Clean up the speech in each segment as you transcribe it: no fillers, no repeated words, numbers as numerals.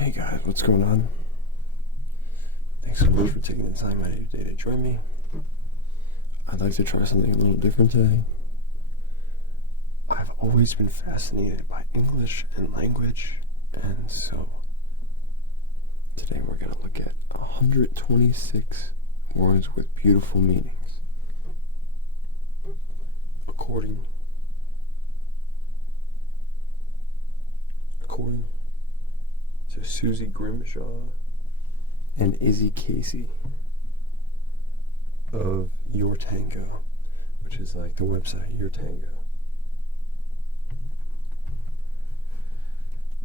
Hey guys, what's going on? Thanks so much for taking the time out of your day to join me. I'd like to try something a little different today. I've always been fascinated by English and language, and so today we're going to look at 126 words with beautiful meanings, according to Susie Grimshaw and Izzy Casey of Your Tango, which is like the website Your Tango.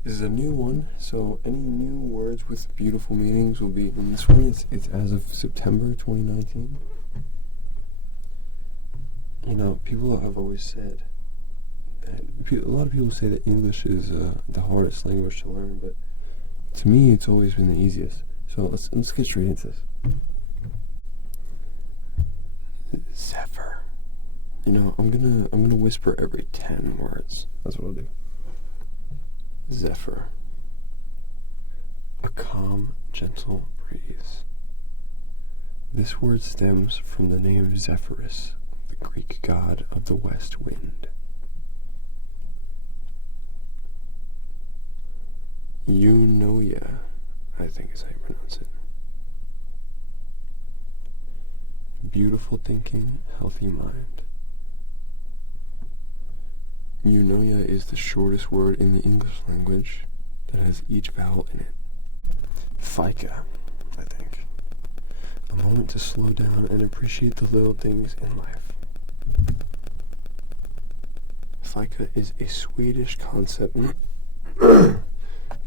This is a new one, so any new words with beautiful meanings will be in this one. It's as of September 2019. You know, people have always said that a lot of people say that English is the hardest language to learn, but to me, it's always been the easiest. So let's get straight into this. Zephyr. You know, I'm gonna whisper every 10 words. That's what I'll do. Zephyr. A calm, gentle breeze. This word stems from the name Zephyrus, the Greek god of the west wind. Eudaimonia, I think is how you pronounce it. Beautiful thinking, healthy mind. Eudaimonia is the shortest word in the English language that has each vowel in it. FICA, I think. A moment to slow down and appreciate the little things in life. FICA is a Swedish concept.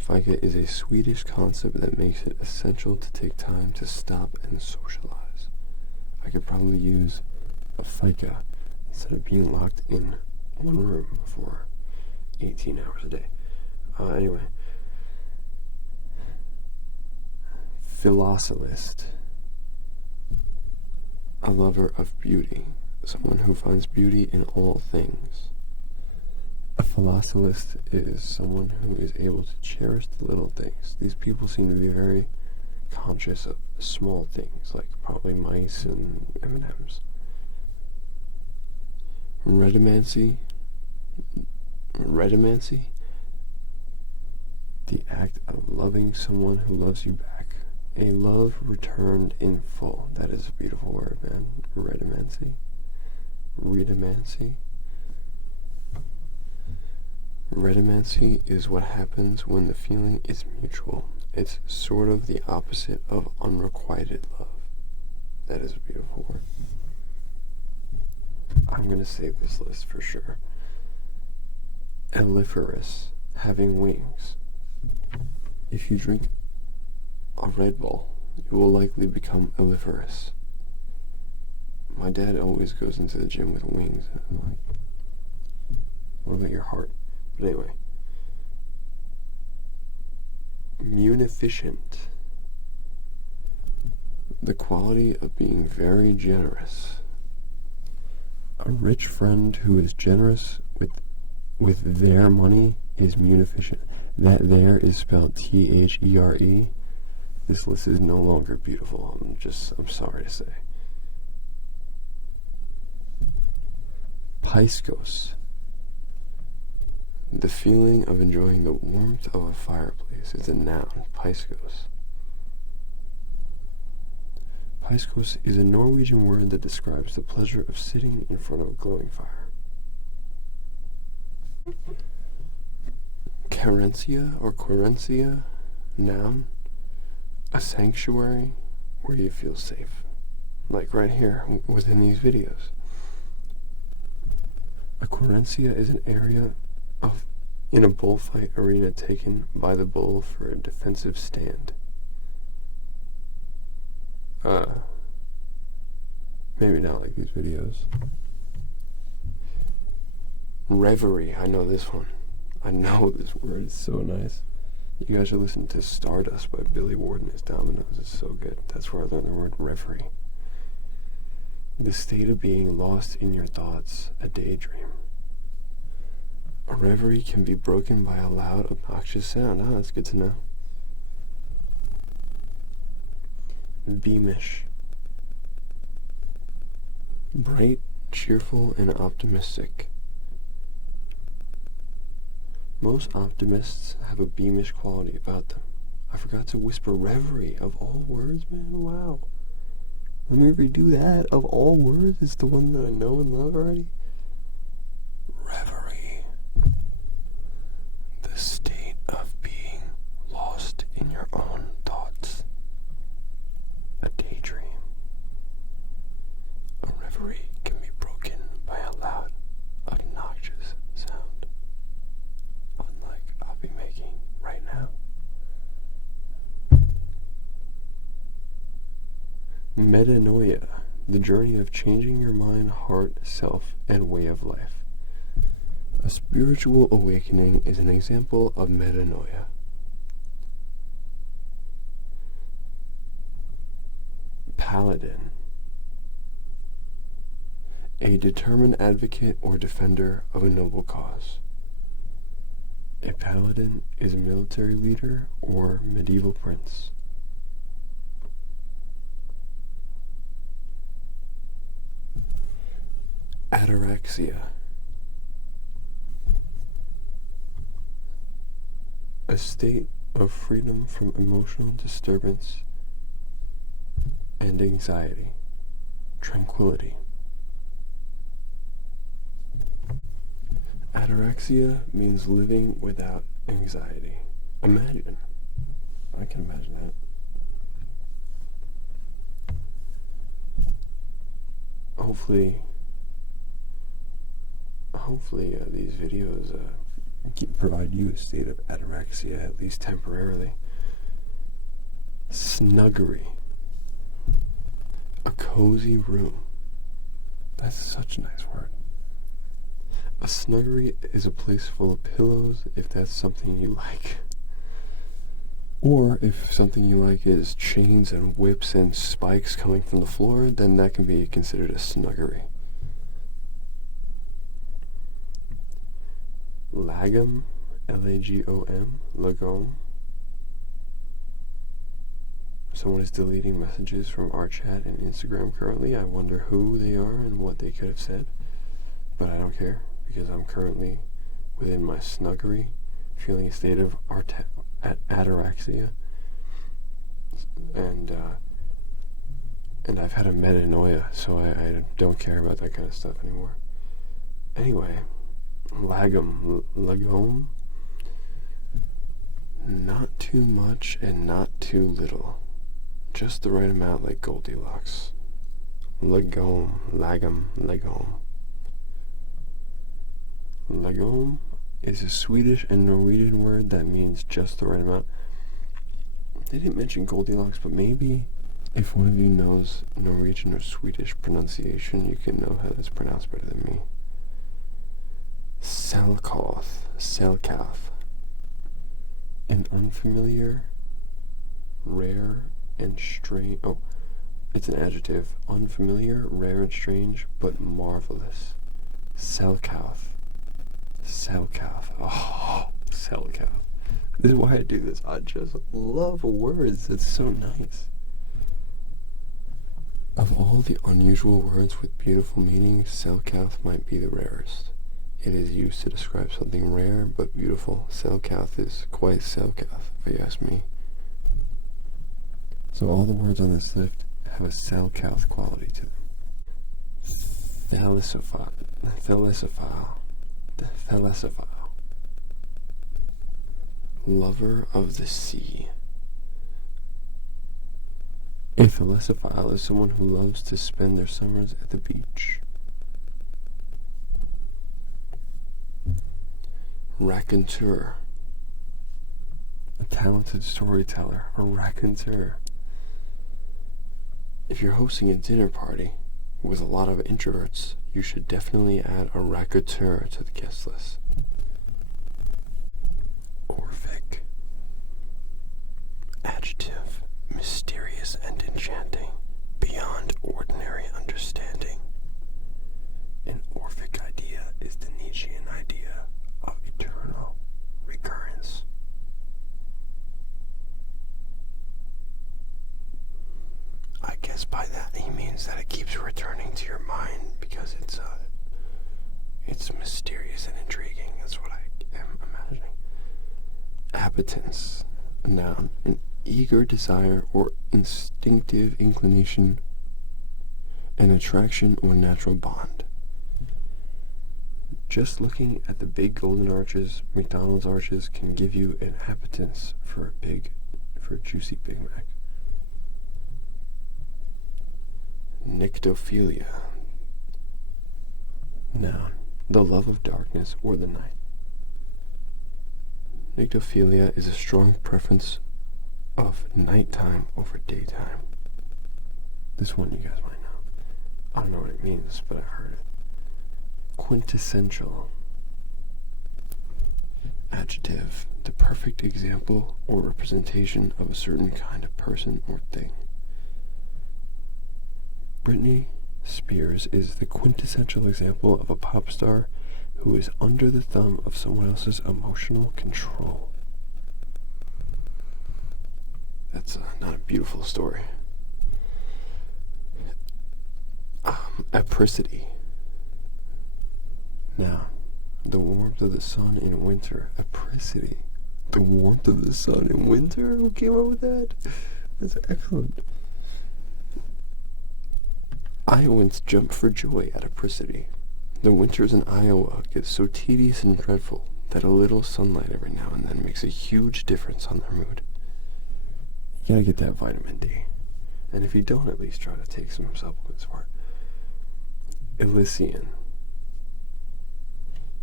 FICA is a Swedish concept that makes it essential to take time to stop and socialize. I could probably use a FICA instead of being locked in one room for 18 hours a day. Anyway. Philosophlist. A lover of beauty. Someone who finds beauty in all things. A philosophlist is someone who is able to cherish the little things. These people seem to be very conscious of small things, like probably mice and M&Ms. Rhetomancy. The act of loving someone who loves you back. A love returned in full. That is a beautiful word, man. Rhetomancy. Rhetomancy is what happens when the feeling is mutual. It's sort of the opposite of unrequited love. That is a beautiful word. I'm going to save this list for sure. Elucidate, having wings. If you drink a Red Bull, you will likely become elucidate. My dad always goes into the gym with wings. I'm like, what about your heart? But anyway, munificent. The quality of being very generous. A rich friend who is generous with their money is munificent. That there is spelled T-H-E-R-E. This list is no longer beautiful. I'm sorry to say. Paiskos. The feeling of enjoying the warmth of a fireplace is a noun, paiskos. Paiskos is a Norwegian word that describes the pleasure of sitting in front of a glowing fire. Querencia, noun, a sanctuary where you feel safe. Like right here within these videos. A querencia is an area in a bullfight arena taken by the bull for a defensive stand. Maybe not like these videos. Reverie, I know this one. I know this word is so nice. You guys should listen to Stardust by Billy Ward and his Dominoes. It's so good. That's where I learned the word reverie. The state of being lost in your thoughts, a daydream. A reverie can be broken by a loud, obnoxious sound. That's good to know. beamish, bright, cheerful, and optimistic. Most optimists have a beamish quality about them. I forgot to whisper Reverie, of all words, man, wow. Let me redo that. Of all words, it's the one that I know and love already. Reverie. The state of being lost in your own thoughts. A daydream. A reverie can be broken by a loud, obnoxious sound, unlike I'll be making right now. Metanoia, the journey of changing your mind, heart, self, and way of life. A spiritual awakening is an example of metanoia. Paladin, a determined advocate or defender of a noble cause. A paladin is a military leader or medieval prince. Anorexia, a state of freedom from emotional disturbance and anxiety, tranquility. Anorexia means living without anxiety. Imagine. I can imagine that. Hopefully these videos provide you a state of anorexia, at least temporarily. Snuggery. A cozy room. That's such a nice word. A snuggery is a place full of pillows, if that's something you like. Or if something you like is chains and whips and spikes coming from the floor, then that can be considered a snuggery. Lagom, L-A-G-O-M, lagom. Someone is deleting messages from our chat and Instagram currently. I wonder who they are and what they could have said, but I don't care, because I'm currently within my snuggery, feeling a state of anorexia, and I've had a metanoia, so I don't care about that kind of stuff anymore. Anyway, lagom, not too much and not too little, just the right amount, like Goldilocks. Lagom. Lagom is a Swedish and Norwegian word that means just the right amount. They didn't mention Goldilocks, but maybe if one of you knows Norwegian or Swedish pronunciation, you can know how that's pronounced better than me. Selkath. An unfamiliar, rare, and strange. Oh, it's an adjective. Unfamiliar, rare, and strange, but marvelous. Selkath. Oh, Selkath. This is why I do this. I just love words. It's so nice. Of all the unusual words with beautiful meanings, Selkath might be the rarest. It is used to describe something rare but beautiful. Selkath is quite Selkath, if you ask me. So all the words on this list have a Selkath quality to them. Thalasophile. Lover of the sea. A thalassophile is someone who loves to spend their summers at the beach. Raconteur. A talented storyteller. A raconteur. If you're hosting a dinner party with a lot of introverts, you should definitely add a raconteur to the guest list. Orphic. Adjective. Mysterious and enchanting, beyond ordinary understanding. An Orphic idea is the Nietzschean idea of eternal recurrence. by that he means that it keeps returning to your mind because it's mysterious and intriguing. That's what I am imagining. Appetence, a noun, an eager desire or instinctive inclination, an attraction or natural bond. Just looking at the big golden arches, McDonald's arches, can give you an appetence for a juicy Big Mac. Nyctophilia, noun, the love of darkness or the night. Nyctophilia is a strong preference of nighttime over daytime. This one you guys might know. I don't know what it means, but I heard it. Quintessential, adjective, the perfect example or representation of a certain kind of person or thing. Britney Spears is the quintessential example of a pop star who is under the thumb of someone else's emotional control. That's not a beautiful story. Apricity. Now, the warmth of the sun in winter. Apricity. The warmth of the sun in winter? Who came up with that? That's excellent. Iowans jump for joy at apricity. The winters in Iowa get so tedious and dreadful that a little sunlight every now and then makes a huge difference on their mood. You gotta get that vitamin D. And if you don't, at least try to take some supplements for it. Elysian.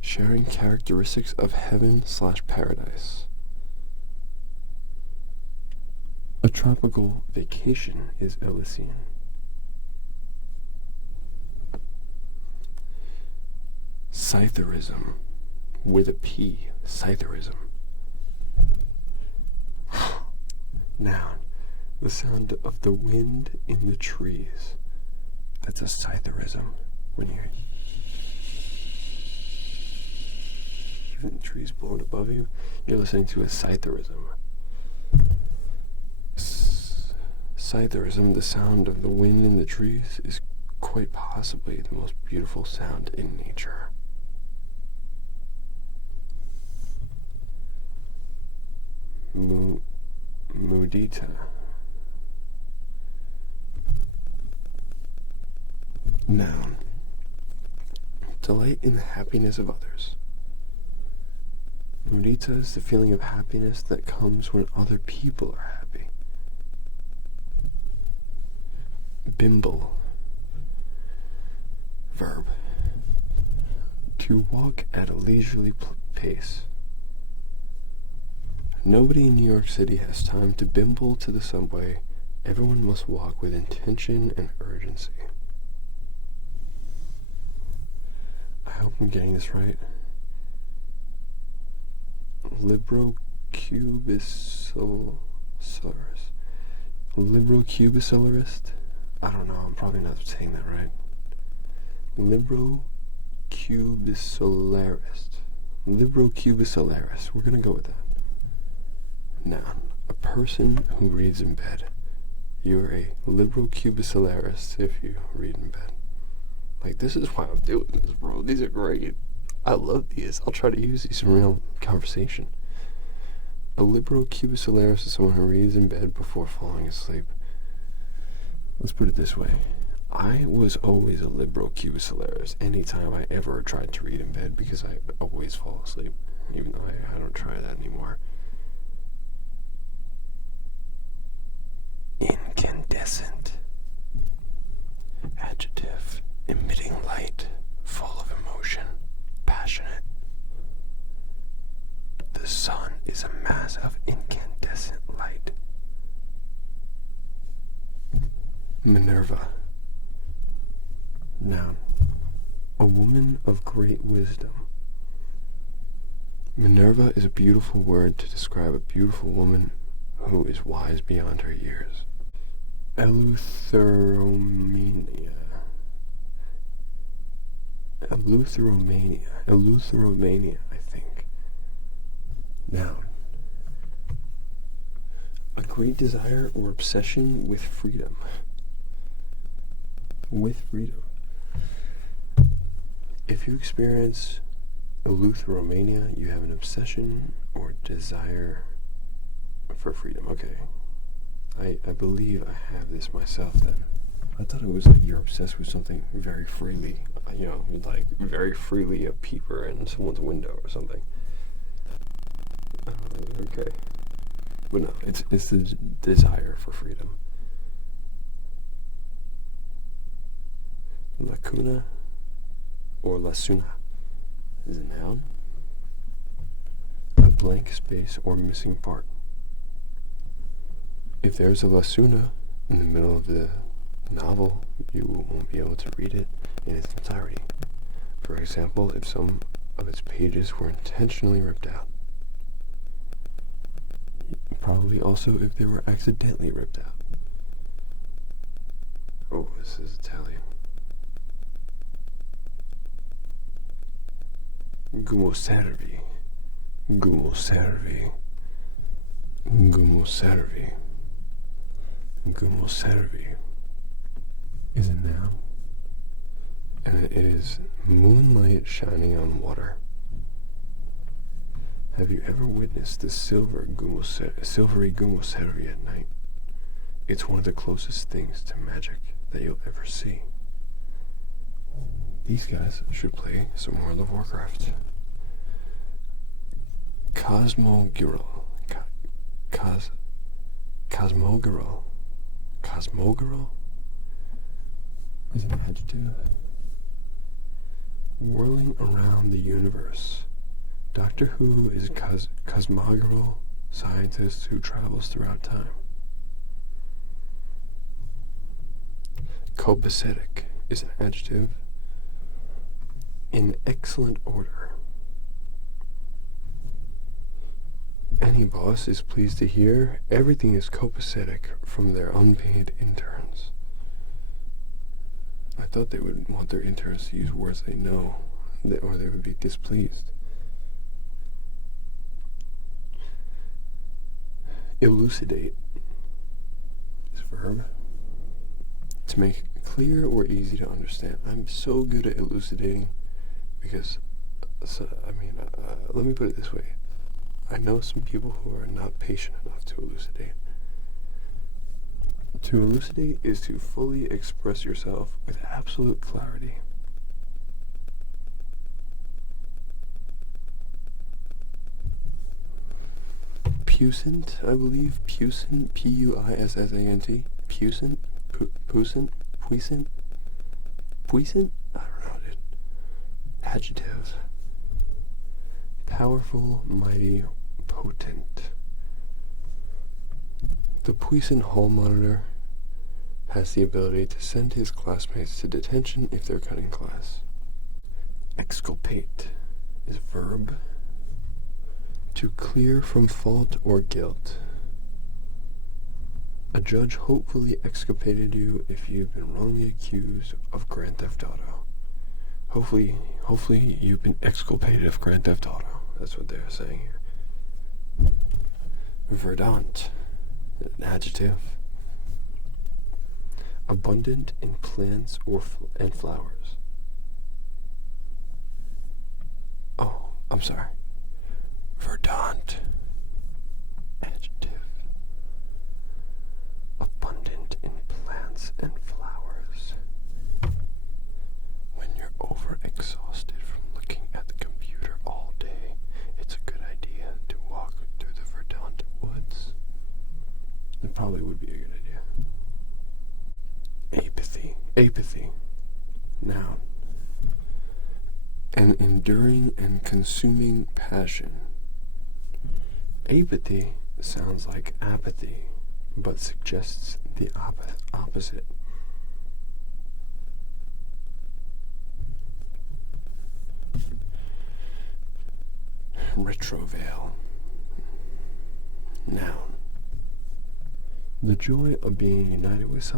Sharing characteristics of heaven/paradise. A tropical vacation is Elysian. Scytherism, with a P, scytherism. Noun, the sound of the wind in the trees. That's a scytherism. When you're even the trees blowing above you, you're listening to a scytherism. Scytherism, the sound of the wind in the trees, is quite possibly the most beautiful sound in nature. Mudita. Noun. Delight in the happiness of others. Mudita is the feeling of happiness that comes when other people are happy. Bimble. Verb. To walk at a leisurely pace. Nobody in New York City has time to bimble to the subway. Everyone must walk with intention and urgency. I hope I'm getting this right. Librocubicillurist. Librocubicillurist? I don't know, I'm probably not saying that right. Librocubicillarist. Librocubicillarist. We're gonna go with that. Noun, a person who reads in bed. You're a librocubicillarist if you read in bed. Like, this is why I'm doing this, bro. These are great. I love these. I'll try to use these in real conversation. A librocubicillarist is someone who reads in bed before falling asleep. Let's put it this way. I was always a librocubicillarist anytime I ever tried to read in bed because I always fall asleep, even though I don't try that anymore. Incandescent. Adjective, emitting light, full of emotion, passionate. The sun is a mass of incandescent light. Minerva. Noun, a woman of great wisdom. Minerva is a beautiful word to describe a beautiful woman who is wise beyond her years. Eleutheromania. Eleutheromania, I think. Noun, a great desire or obsession with freedom. with freedom. If you experience Elucidate, you have an obsession or desire for freedom. Okay. I believe I have this myself then. I thought it was like you're obsessed with something very freely. Like very freely a peeper in someone's window or something. Okay. But no, it's the desire for freedom. Lacuna or lasuna is a noun. A blank space or missing part. If there's a lasuna in the middle of the novel, you won't be able to read it in its entirety. For example, if some of its pages were intentionally ripped out. Probably also if they were accidentally ripped out. Oh, this is Italian. Gumoservi. Gumoservi. Gumoservi. Gumoservi is a noun, and it is moonlight shining on water. Have you ever witnessed the silvery gumoservi at night? It's one of the closest things to magic that you'll ever see. These guys should play some World of Warcraft. Cosmogirl. Cosmogirl. Cosmogirl is an adjective. Whirling around the universe. Doctor Who is a cosmogirl scientist who travels throughout time. Copacetic is an adjective. In excellent order. Any boss is pleased to hear everything is copacetic from their unpaid interns. I thought they would want their interns to use words they know, or they would be displeased. Elucidate is a verb. To make clear or easy to understand. I'm so good at elucidating because, let me put it this way. I know some people who are not patient enough to elucidate. To elucidate is to fully express yourself with absolute clarity. Puissant, I believe. Puissant, P-U-I-S-S-A-N-T. Puissant? Puissant? Puissant? Puissant? I don't know, dude. Adjective. Powerful, mighty, potent. The puissant hall monitor has the ability to send his classmates to detention if they're cutting class. Exculpate is a verb. To clear from fault or guilt. A judge hopefully exculpated you if you've been wrongly accused of Grand Theft Auto. Hopefully you've been exculpated of Grand Theft Auto. That's what they're saying here. Verdant, an adjective. Abundant in plants and flowers. Oh, I'm sorry. Verdant, adjective. Abundant in plants and flowers. When you're overexhausted from looking at the computer all day, it's a good idea to walk through the verdant woods. It probably would be a good idea. Apathy. Apathy. Noun. An enduring and consuming passion. Apathy sounds like apathy, but suggests the opposite. Retrovail. Noun. The joy of being united with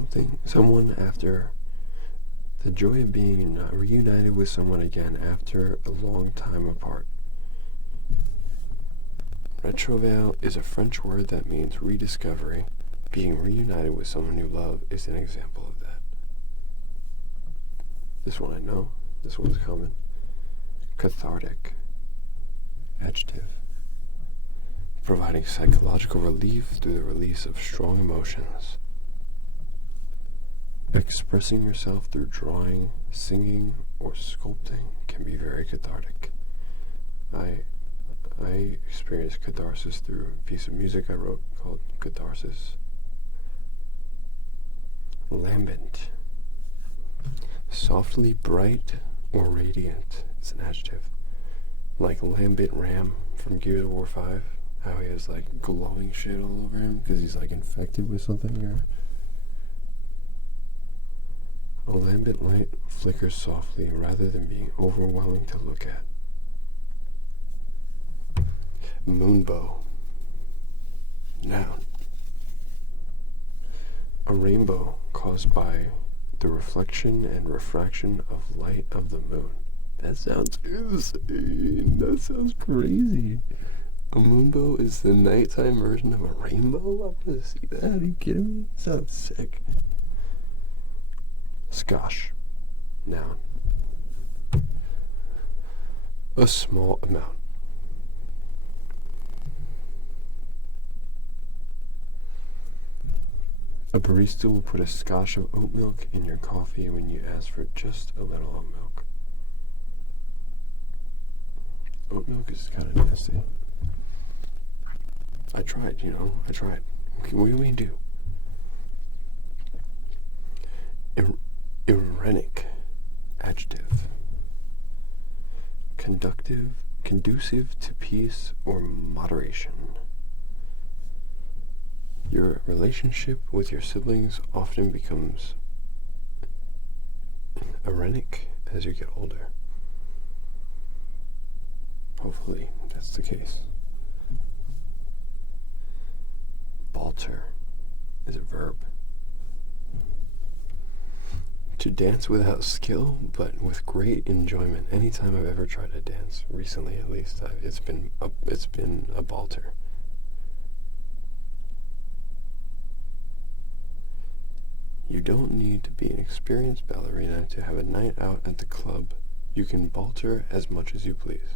the joy of being reunited with someone again after a long time apart. Retrovail is a French word that means rediscovery. Being reunited with someone you love is an example of that. This one I know. This one's common. Cathartic. Adjective. Providing psychological relief through the release of strong emotions. Expressing yourself through drawing, singing, or sculpting can be very cathartic. I experienced catharsis through a piece of music I wrote called Catharsis. Lambent. Softly bright or radiant is an adjective. Like Lambent Ram from Gears of War 5. How he has like glowing shit all over him because he's like infected with something. Or a lambent light flickers softly rather than being overwhelming to look at. Moonbow. Noun. A rainbow caused by the reflection and refraction of light of the moon. That sounds insane. That sounds crazy. A moonbow is the nighttime version of a rainbow? I want to see that. Are you kidding me? Sounds sick. Skosh. Noun. A small amount. A barista will put a skosh of oat milk in your coffee when you ask for just a little oat milk. Oat milk is kind of nasty. I tried. Okay, what do you mean do? Irenic. Adjective. Conducive to peace or moderation. Your relationship with your siblings often becomes irenic as you get older. Hopefully that's the case. Balter is a verb. To dance without skill, but with great enjoyment. Anytime I've ever tried to dance, recently at least, it's been a balter. You don't need to be an experienced ballerina to have a night out at the club. You can balter as much as you please.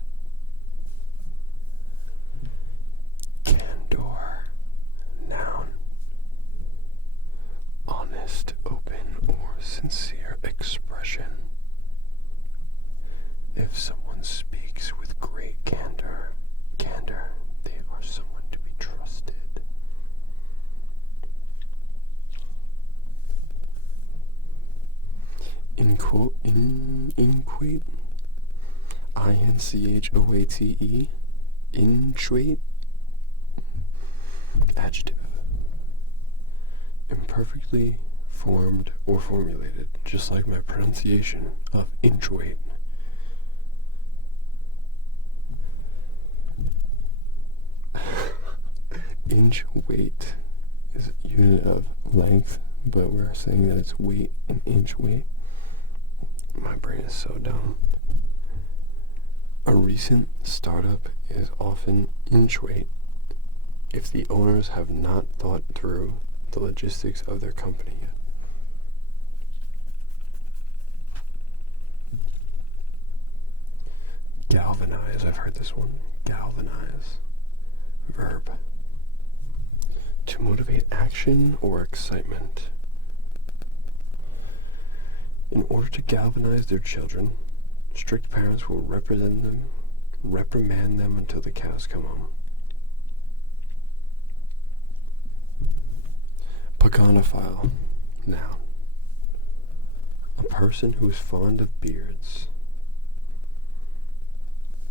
Candor. Noun. Honest, open, or sincere expression. If someone speaks with great candor, they are someone to be trusted. Inchoate. I-N-C-H-O-A-T-E. Inchoate. Adjective. Imperfectly formed or formulated, just like my pronunciation of inchoate. Inch weight is a unit of length, but we're saying that it's weight in inch weight. My brain is so dumb. A recent startup is often inch weight if the owners have not thought through the logistics of their company yet. Galvanize, I've heard this one. Galvanize. Verb. To motivate action or excitement. In order to galvanize their children, strict parents will reprimand them until the cows come home. Paganophile. Noun. A person who is fond of beards.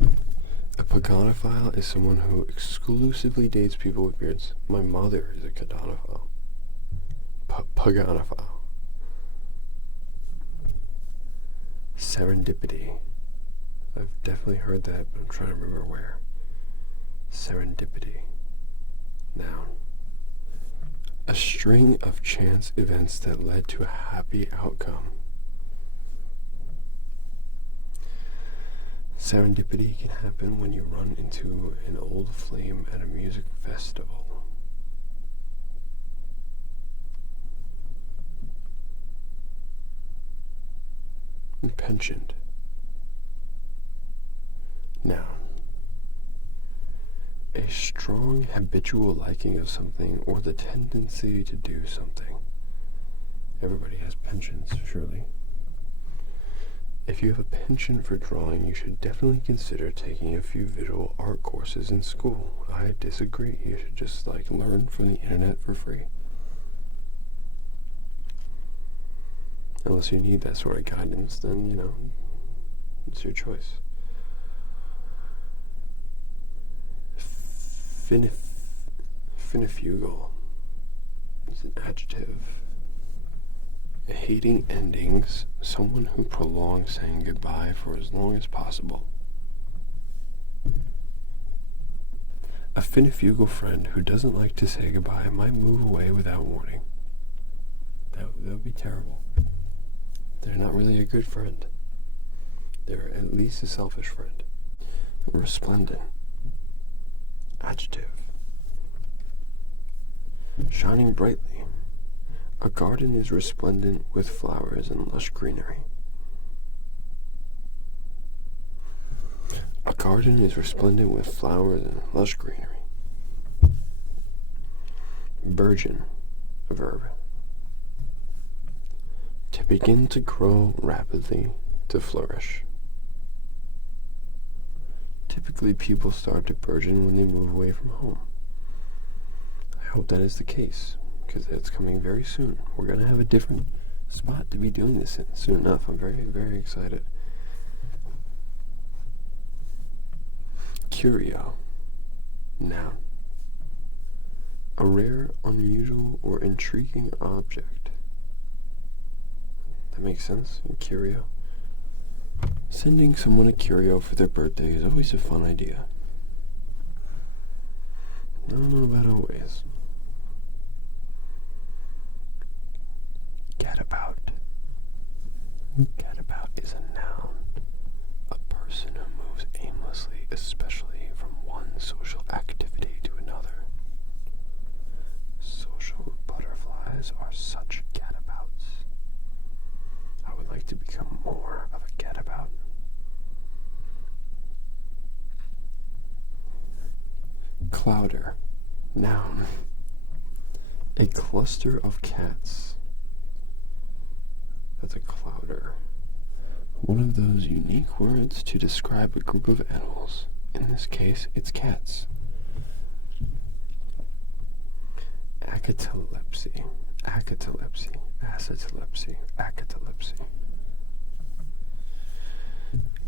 A paganophile is someone who exclusively dates people with beards. My mother is a canophile. Paganophile. Serendipity. I've definitely heard that, but I'm trying to remember where. Serendipity. Noun. A string of chance events that led to a happy outcome. Serendipity can happen when you run into an old flame at a music festival. penchant. Noun. A strong habitual liking of something or the tendency to do something. Everybody has penchants, surely. If you have a penchant for drawing, you should definitely consider taking a few visual art courses in school. I disagree. You should just, learn from the internet for free. Unless you need that sort of guidance, then, it's your choice. Finifugal is an adjective. Hating endings, someone who prolongs saying goodbye for as long as possible. A finifugal friend who doesn't like to say goodbye might move away without warning. That would be terrible. They're not really a good friend. They're at least a selfish friend. Resplendent. Adjective. Shining brightly. A garden is resplendent with flowers and lush greenery. A garden is resplendent with flowers and lush greenery. Burgeon, a verb. To begin to grow rapidly, to flourish. Typically, people start to burgeon when they move away from home. I hope that is the case, because it's coming very soon. We're going to have a different spot to be doing this in soon enough. I'm very, very excited. Curio. Noun. A rare, unusual, or intriguing object. That makes sense? Curio. Sending someone a curio for their birthday is always a fun idea. I don't know about always. Gadabout. Gadabout is a noun. A person who moves aimlessly, especially from one social activity to another. Social butterflies are such gadabouts. I would like to become more of a gadabout. Clouder. Noun. A cluster of cats. That's a clouder. One of those unique words to describe a group of animals. In this case, it's cats. Acatalepsy. Acatalepsy. Acetalepsy. Acatalepsy.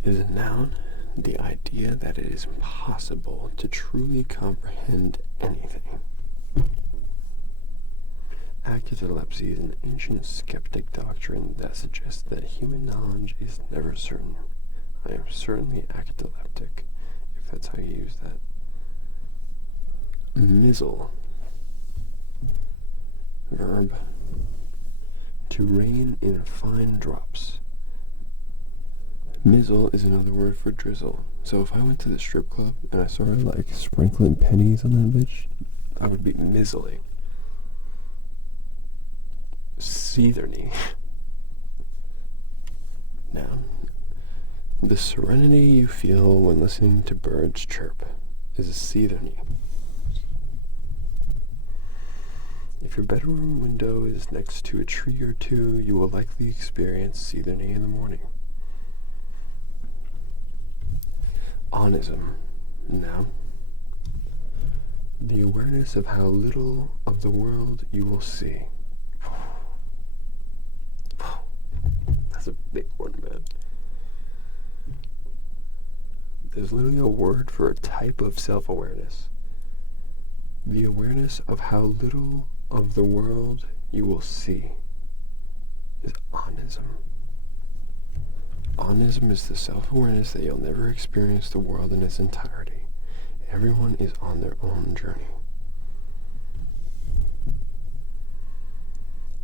Is a noun. The idea that it is impossible to truly comprehend anything. Acatalepsy is an ancient skeptic doctrine that suggests that human knowledge is never certain. I am certainly acataleptic, if that's how you use that. Mizzle. Verb. To rain in fine drops. Mizzle is another word for drizzle. So if I went to the strip club and I started sprinkling pennies on that bitch, I would be mizzling. Seetherny. Noun. The serenity you feel when listening to birds chirp is a seetherny. If your bedroom window is next to a tree or two, you will likely experience seetherny in the morning. Onism. Noun. The awareness of how little of the world you will see. That's a big one, man. There's literally a word for a type of self-awareness. The awareness of how little of the world you will see is onism. Onism is the self-awareness that you'll never experience the world in its entirety. Everyone is on their own journey.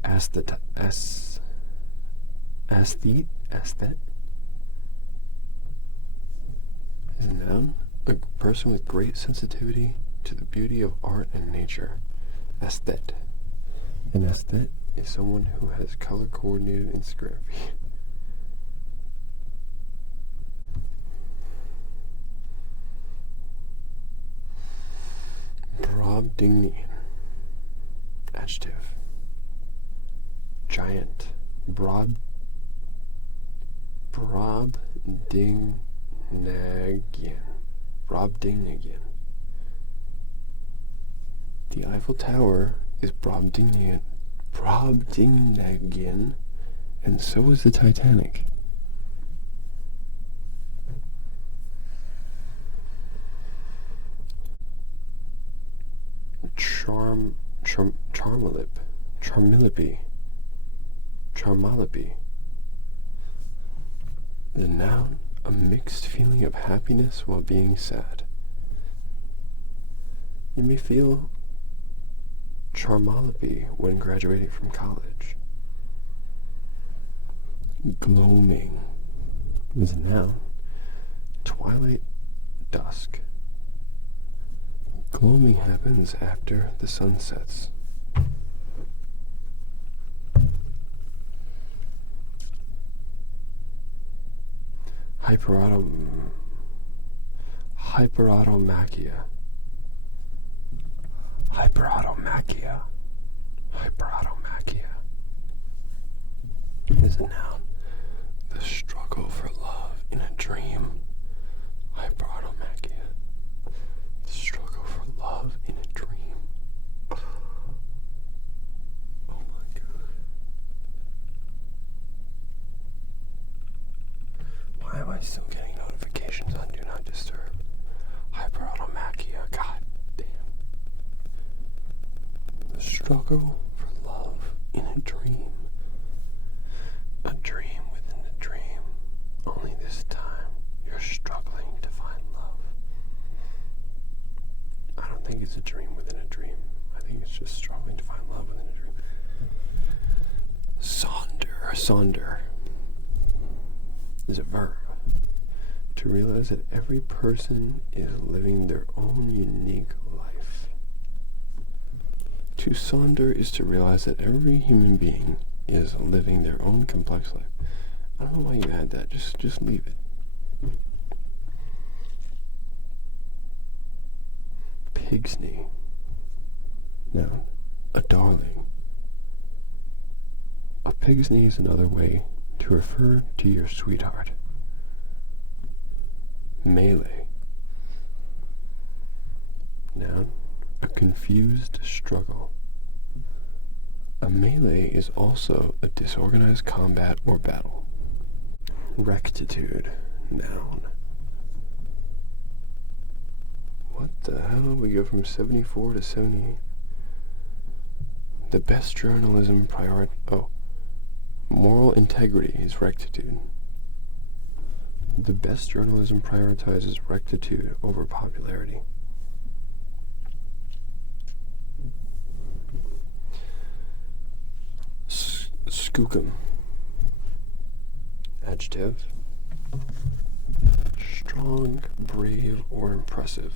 Aesthet is a noun. A person with great sensitivity to the beauty of art and nature. Aesthet. An aesthet is someone who has color-coordinated Instagram feed. Brobdingnagian. Adjective. Giant. Brobdingnagian. Brobdingnagian. The Eiffel Tower is Brobdingnagian, and so is the Titanic. Charmalipi. The noun, a mixed feeling of happiness while being sad. You may feel charmalipi when graduating from college. Gloaming is a noun. Twilight, dusk. Gloaming happens after the sun sets. Hyperautomachia. Is a noun. The struggle for love in a dream. Hyperautomachia. The struggle for love in a dream. Oh my god. Why am I still getting notifications on Do Not Disturb? Hyperautomachia. God damn. The struggle for love in a dream. A dream within a dream. Only this time you're struggling to find love. I don't think it's a dream within a dream. I think it's just struggling to find love within a dream. Sonder is a verb. To realize that every person is living their own unique life. To sonder is to realize that every human being is living their own complex life. I don't know why you had that. Just leave it. Pigsney. Noun. A darling. A pigsney is another way to refer to your sweetheart. Melee. Noun. A confused struggle. A melee is also a disorganized combat or battle. Rectitude. Noun. What the hell? We go from 74 to 70. The best journalism moral integrity is rectitude. The best journalism prioritizes rectitude over popularity. Skookum. Adjective. Strong, brave, or impressive.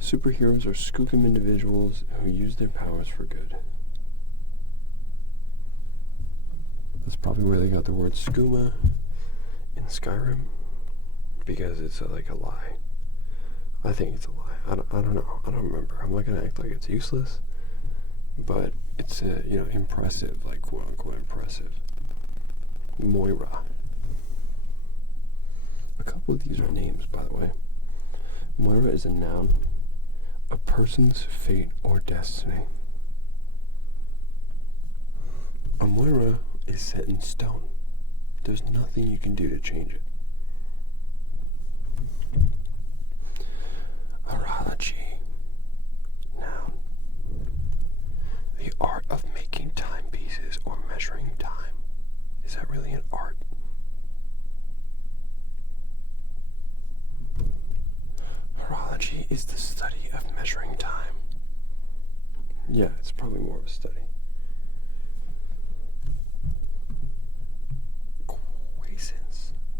Superheroes are skookum individuals who use their powers for good. That's probably where they got the word skooma in Skyrim, because it's like a lie. I think it's a lie. I don't know. I don't remember. I'm not gonna act like it's useless, but it's impressive, like quote unquote impressive. Moira. A couple of these are names, by the way. Moira is a noun. A person's fate or destiny. A Moira is set in stone. There's nothing you can do to change it. Horology. Noun. The art of making timepieces or measuring time. Is that really an art? Horology is the study of measuring time. Yeah, it's probably more of a study.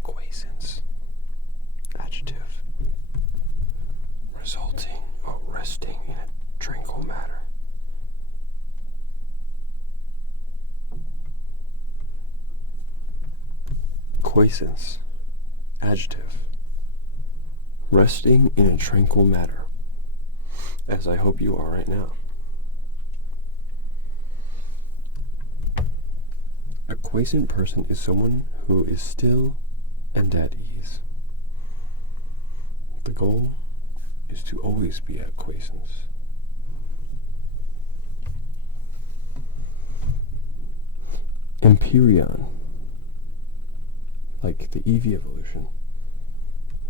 Quiescence. Adjective. Resulting or resting in a tranquil matter. Quiescence. Adjective. resting in a tranquil manner, as I hope you are right now. A quiescent person is someone who is still and at ease. The goal is to always be at quiescence. Empyrean, like the Eevee evolution,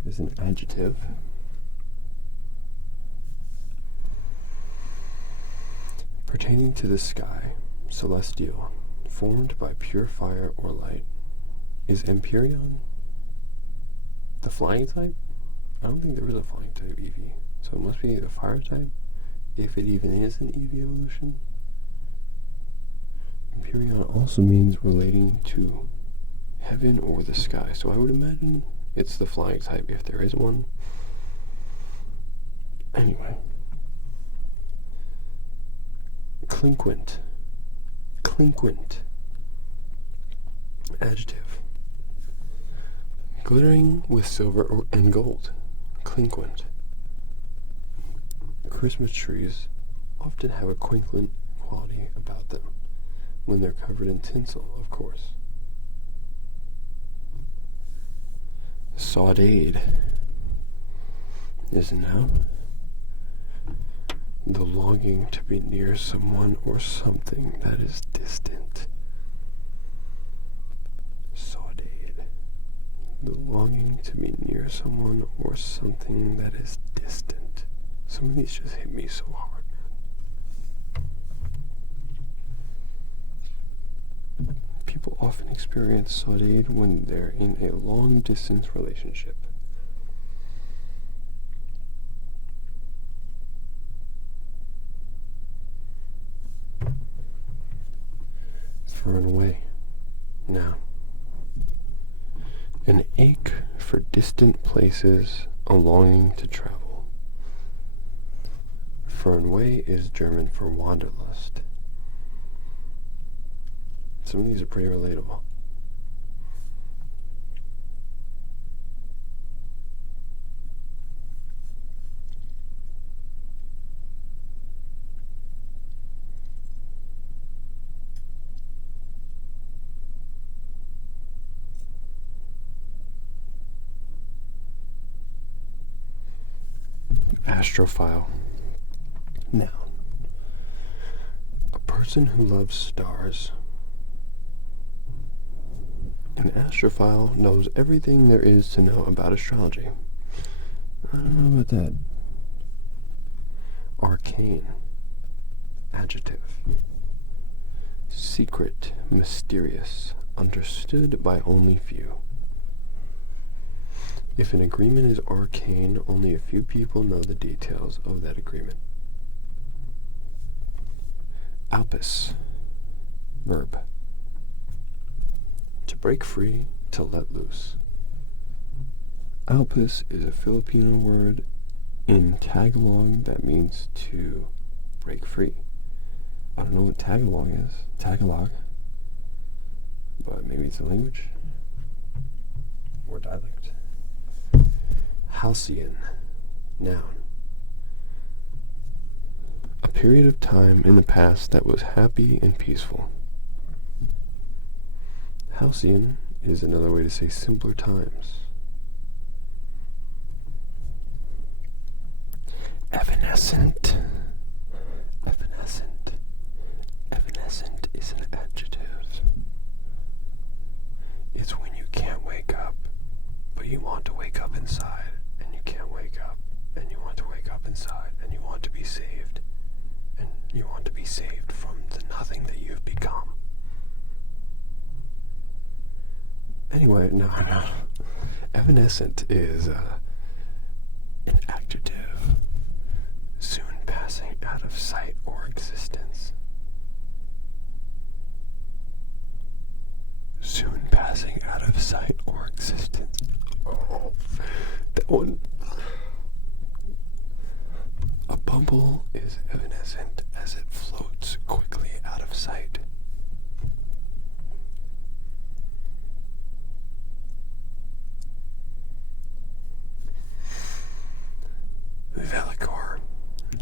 is an adjective pertaining to the sky, celestial, formed by pure fire or light. Is Empyrean the flying type? I don't think there is a flying type Eevee, so it must be a fire type, if it even is an Eevee evolution. Empyrean also means relating to heaven or the sky, so I would imagine it's the flying type if there is one. Anyway. Clinquent. Adjective. Glittering with silver and gold. Clinquent. Christmas trees often have a quinkling quality about them when they're covered in tinsel, of course. Saudade is now the longing to be near someone or something that is distant. Saudade. The longing to be near someone or something that is distant. Some of these just hit me so hard, man. People often experience saudade when they're in a long-distance relationship. Thrown away. Now, an ache for distant places, a longing to travel. Fernweh is German for Wanderlust. Some of these are pretty relatable. Astrophile. Noun. A person who loves stars. An astrophile knows everything there is to know about astrology. I don't know about that. Arcane. Adjective. Secret, mysterious, understood by only few. If an agreement is arcane, only a few people know the details of that agreement. Alpus. Verb. To break free, to let loose. Alpus is a Filipino word in Tagalog that means to break free. I don't know what Tagalog is. Tagalog. But maybe it's a language. Or dialect. Halcyon. Noun. A period of time in the past that was happy and peaceful. Halcyon is another way to say simpler times. Evanescent. Evanescent. Evanescent is an adjective. It's when you can't wake up, but you want to wake up inside, and you can't wake up, and you want to wake up inside, and you want to be saved, and you want to be saved from the nothing that you've become. Anyway, no. Evanescent is an adjective, soon passing out of sight or existence. Soon passing out of sight or existence. Oh, that one. A bubble is evanescent as it floats quickly out of sight. Velicor,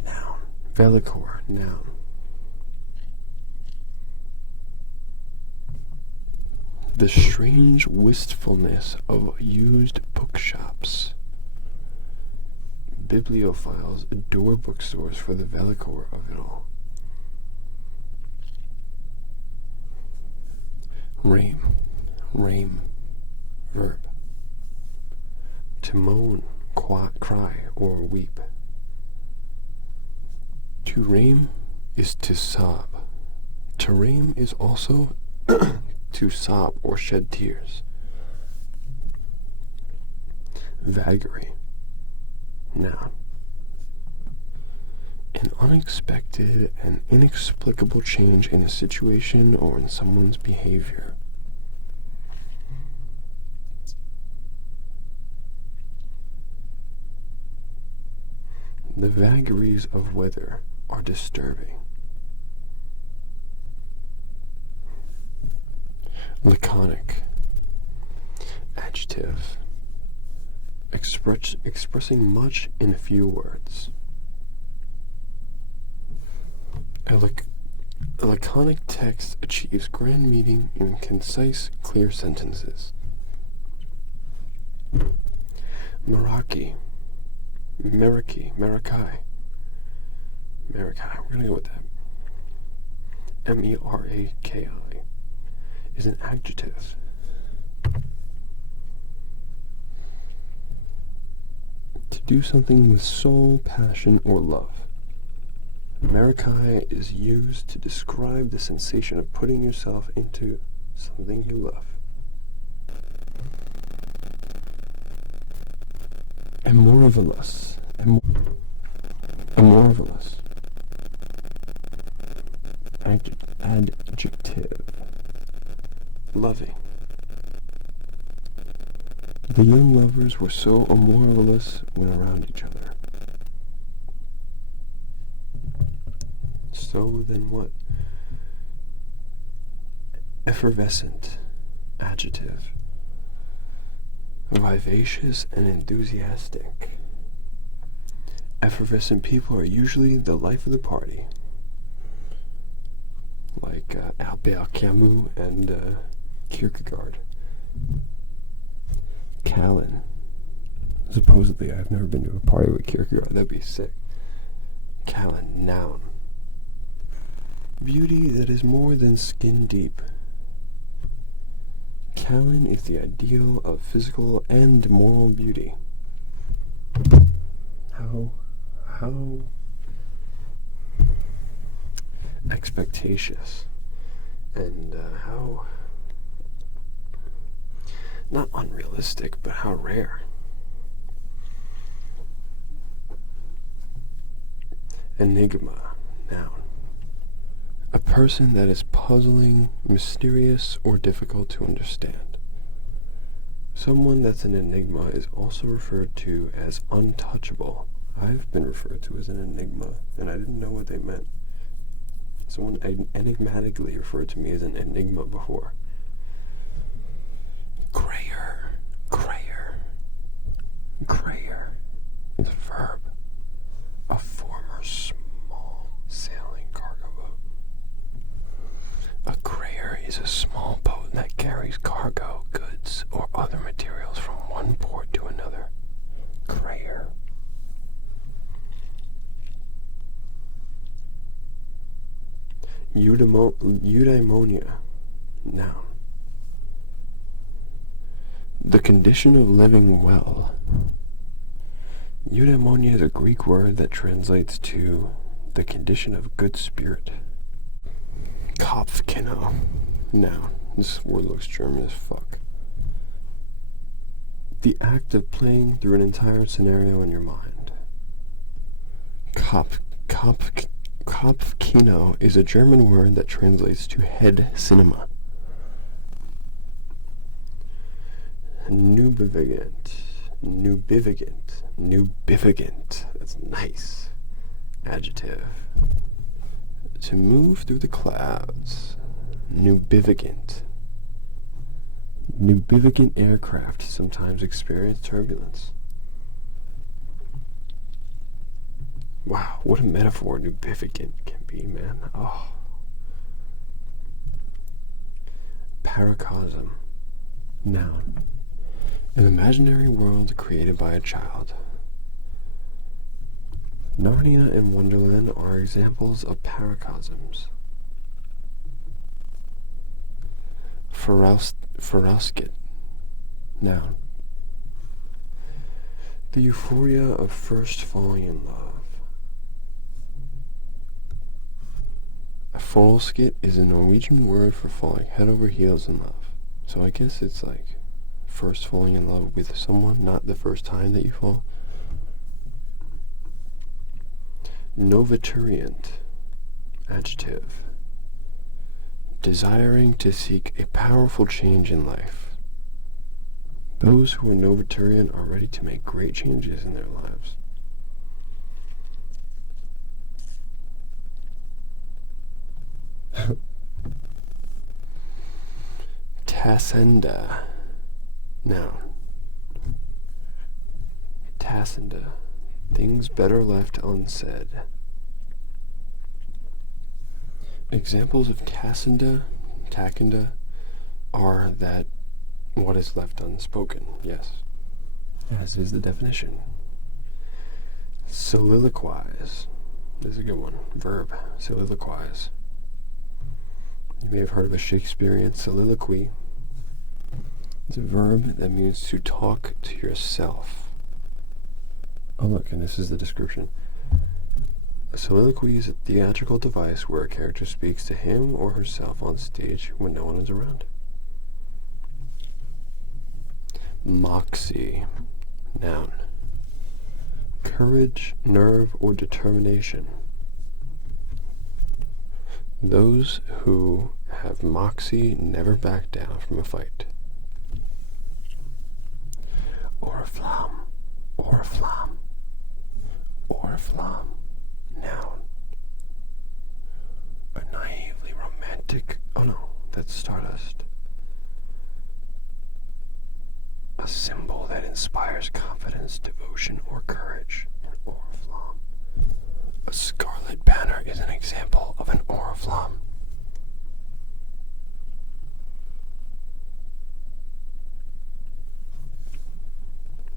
noun. Velicor, noun. The strange wistfulness of used bookshops. Bibliophiles adore bookstores for the Velicor of it all. Rame, verb. To moan, cry, or weep. To rame is to sob. To rame is also to sob or shed tears. Vagary, noun. An unexpected and inexplicable change in a situation or in someone's behavior. The vagaries of weather are disturbing. Laconic, adjective, expressing much in few words. A laconic text achieves grand meaning in concise, clear sentences. Meraki. We're gonna go with that. Meraki is an adjective. To do something with soul, passion, or love. Meraki is used to describe the sensation of putting yourself into something you love. Amorvelous. Adjective. Loving. The young lovers were so amorvelous when around each other. So then what? Effervescent. Adjective. Vivacious and enthusiastic. Effervescent people are usually the life of the party. Like Albert Camus and Kierkegaard. Callan. Supposedly, I've never been to a party with Kierkegaard. That'd be sick. Callan, noun. Beauty that is more than skin deep. Callan is the ideal of physical and moral beauty. How expectatious and how not unrealistic, but how rare. Enigma, noun. A person that is puzzling, mysterious, or difficult to understand. Someone that's an enigma is also referred to as untouchable. I've been referred to as an enigma, and I didn't know what they meant. Someone enigmatically referred to me as an enigma before. Grayer is a verb. A former small sailing cargo boat. A grayer is a small boat that carries cargo, goods, or other materials from one port to another. Grayer. Eudaimonia, noun. The condition of living well. Eudaimonia is a Greek word that translates to the condition of good spirit. Kopfkino, noun. This word looks German as fuck. The act of playing through an entire scenario in your mind. Kopfkino is a German word that translates to head cinema. Nubivigant. That's nice. Adjective. To move through the clouds. Nubivigant. Nubivigant aircraft sometimes experience turbulence. Wow, what a metaphor nubificant can be, man. Oh. Paracosm. Noun. An imaginary world created by a child. Narnia and Wonderland are examples of paracosms. Ferosket. Noun. The euphoria of first falling in love. A forelskit is a Norwegian word for falling head over heels in love. So I guess it's like first falling in love with someone, not the first time that you fall. Novaturient. Adjective. Desiring to seek a powerful change in life. Those who are novaturient are ready to make great changes in their lives. Tacenda. Noun. Tacenda. Things better left unsaid. Examples of tacenda are that what is left unspoken, yes, as is the definition. Soliloquize. This is a good one. Verb, soliloquize. You may have heard of a Shakespearean soliloquy. It's a verb that means to talk to yourself. Oh look, and this is the description. A soliloquy is a theatrical device where a character speaks to him or herself on stage when no one is around. Moxie. Noun. Courage, nerve, or determination. Those who have moxie never back down from a fight. Oriflamme. Oriflamme. Oriflamme. Noun. A naively romantic... Oh no, that's stardust. A symbol that inspires confidence, devotion, or courage. An oriflamme. A scarlet banner is an example of an oriflamme.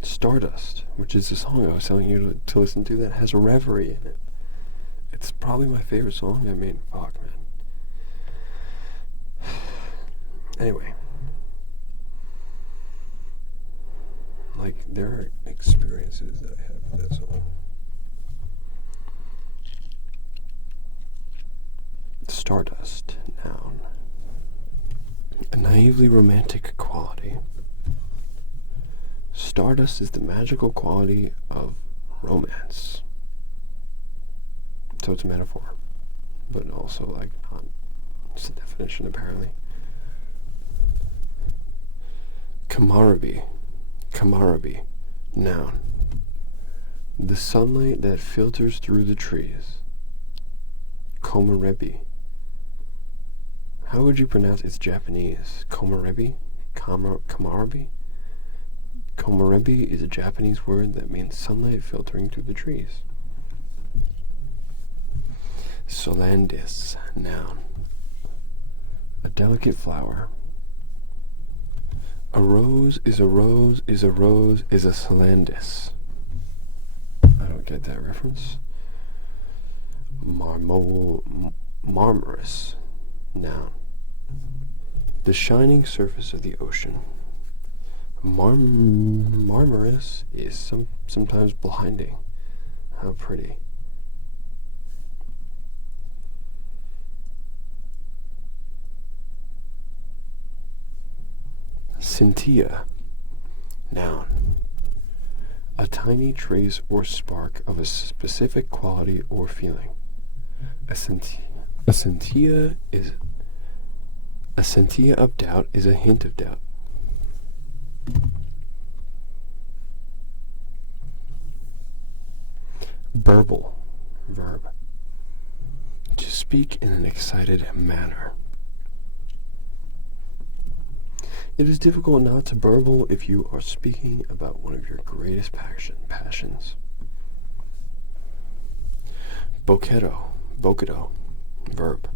Stardust, which is the song I was telling you to listen to that has Reverie in it. It's probably my favorite song. I mean, fuck, man. Anyway. Like, there are experiences that I have with that song. Stardust, noun. A naively romantic quality. Stardust is the magical quality of romance. So it's a metaphor, but also like not. It's a definition apparently. Kamarabi. Kamarabi. Noun. The sunlight that filters through the trees. Komarebi. How would you pronounce it's Japanese? Komarebi? Kamarabi? Komarebi is a Japanese word that means sunlight filtering through the trees. Solandis. Noun. A delicate flower. A rose is a rose is a rose is a solandis. I don't get that reference. Marmorous. Noun. The shining surface of the ocean. Marmorous is sometimes blinding. How pretty. Scintilla. Noun. A tiny trace or spark of a specific quality or feeling. A scintilla of doubt is a hint of doubt. Burble. Verb. To speak in an excited manner. It is difficult not to burble if you are speaking about one of your greatest passions. Bokedo, verb.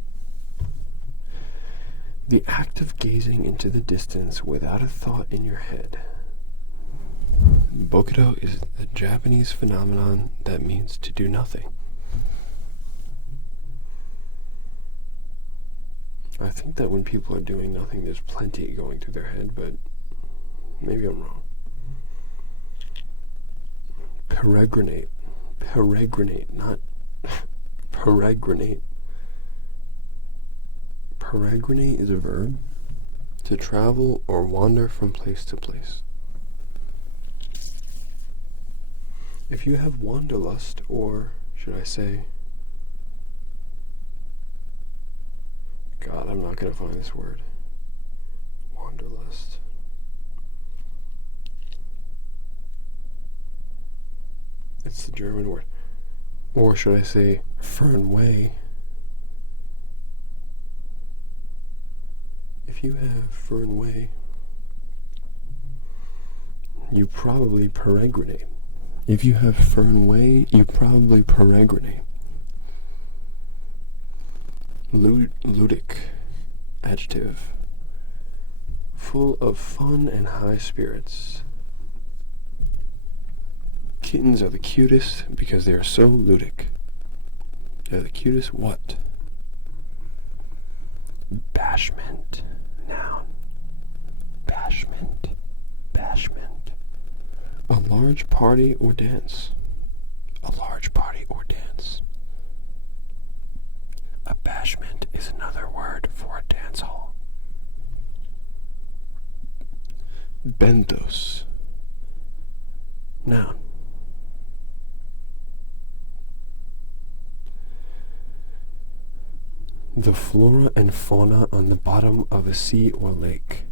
The act of gazing into the distance without a thought in your head. Bokedo is a Japanese phenomenon that means to do nothing. I think that when people are doing nothing, there's plenty going through their head, but maybe I'm wrong. Peregrinate, not peregrinate. Peregrinate is a verb, to travel or wander from place to place. If you have Wanderlust, or should I say, God, I'm not going to find this word. Wanderlust. It's the German word. Or should I say, Fernway. If you have Fernway, you probably peregrinate. If you have Fernway, you probably peregrinate. Ludic, adjective. Full of fun and high spirits. Kittens are the cutest because they are so ludic. They're the cutest what? Bashment. Noun. Bashment. A large party or dance. A large party or dance. A bashment is another word for a dance hall. Benthos. Noun. The flora and fauna on the bottom of a sea or lake.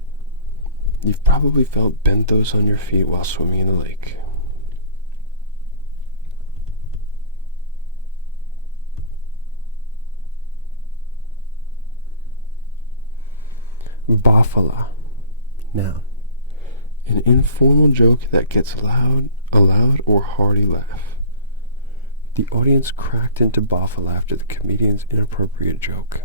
You've probably felt benthos on your feet while swimming in the lake. Bafala. Noun. An informal joke that gets a loud or hearty laugh. The audience cracked into Bafala after the comedian's inappropriate joke.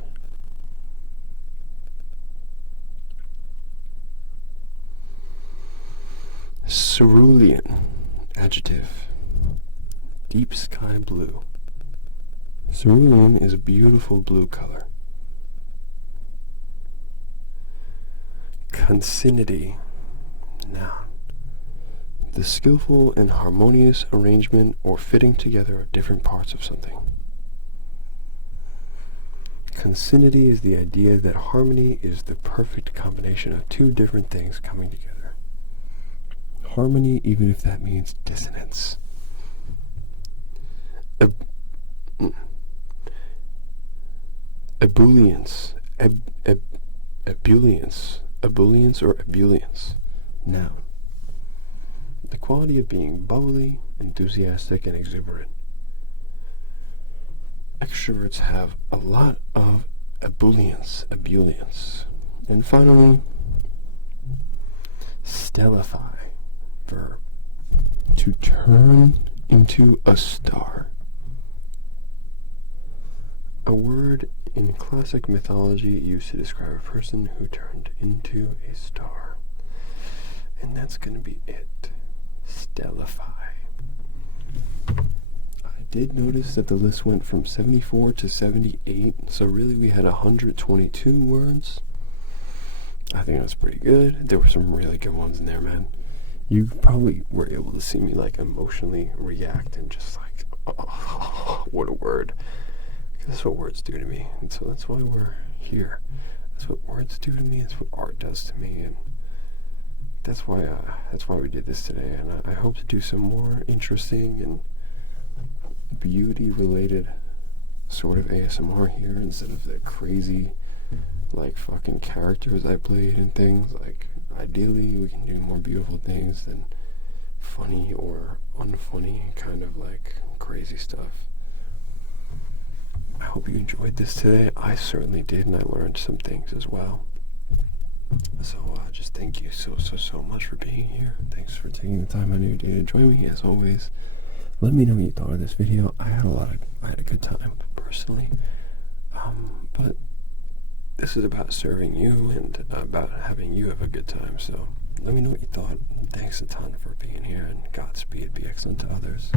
Cerulean, adjective. Deep sky blue. Cerulean is a beautiful blue color. Concinnity, noun. The skillful and harmonious arrangement or fitting together of different parts of something. Concinnity is the idea that harmony is the perfect combination of two different things coming together. Harmony, even if that means dissonance. Ebullience. Ebullience or ebullience. Noun. The quality of being bubbly, enthusiastic, and exuberant. Extroverts have a lot of ebullience. And finally, stellify, verb. To turn into a star. A word in classic mythology used to describe a person who turned into a star. And that's going to be it. Stellify. I did notice that the list went from 74 to 78, so really we had 122 words. I think that's pretty good. There were some really good ones in there, man. You probably were able to see me like emotionally react and just like, oh, what a word. That's what words do to me, and so that's why we're here. That's what words do to me. That's what art does to me, and that's why we did this today. And I hope to do some more interesting and beauty-related sort of ASMR here instead of the crazy, like fucking characters I played and things. Like ideally, we can do more beautiful things than funny or unfunny kind of like crazy stuff. I hope you enjoyed this today. I certainly did, and I learned some things as well. So just thank you so much for being here. Thanks for taking the time out of your day to join me. As always, let me know what you thought of this video. I had a good time, personally. But this is about serving you and about having you have a good time, so let me know what you thought. Thanks a ton for being here, and Godspeed. Be excellent to others.